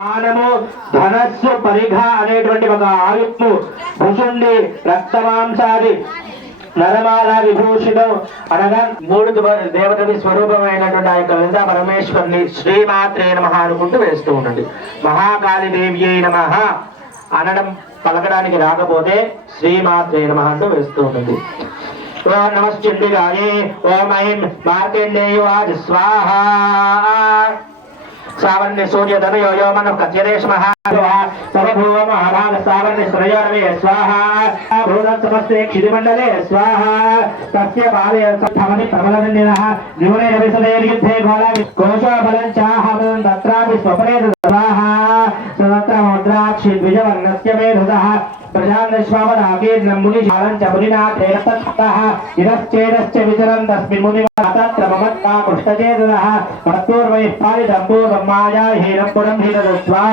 మానము ధనస్సు పరిఘ అనేటువంటి ఒక ఆయుత్ము భుషుండి రక్తమాంసాది నరమాల విభూషితం అనగా మూడు దేవతకి స్వరూపమైనటువంటి ఆ యొక్క విందా పరమేశ్వరుని శ్రీమాత్రే నమః అనుకుంటూ వేస్తూ ఉండండి. మహాకాళీ దేవ్యై నమః అనడం పలకడానికి రాకపోతే శ్రీమాత్రే నమః అంటూ వేస్తూ ఉండండి. ఓం నమశ్చండిగాయే ఓం ఐం మార్కండేయవాజ స్వాహ सावन्य सूर्य धनयो यो मनो कच्यदेश महादेवा सर्वभूम महाभाग सावन्य श्रयोरवे स्वाहा भूतं समस्ते क्षितिमण्डले स्वाहा तस्य पादे सत्थमनि प्रबलदण्डिनः निमुने रविसदे युद्धे घोला कोशो बलं चाहं तत्रापि स्वपने स्वाहा सदत्र मुद्राक्षि द्विजवर्णस्य मेधुदः प्रजान्विश्वावरागेर्न मुनिशालं च मुनिना प्रेरतः इदश्चेदश्च विचरन् तस्मिन् मुनिवा तत्र ममत्ता पृष्ठचेतनः मत्पूर्वैः पालितं पूर्वं माया हीनं पुरं हीनदत्वा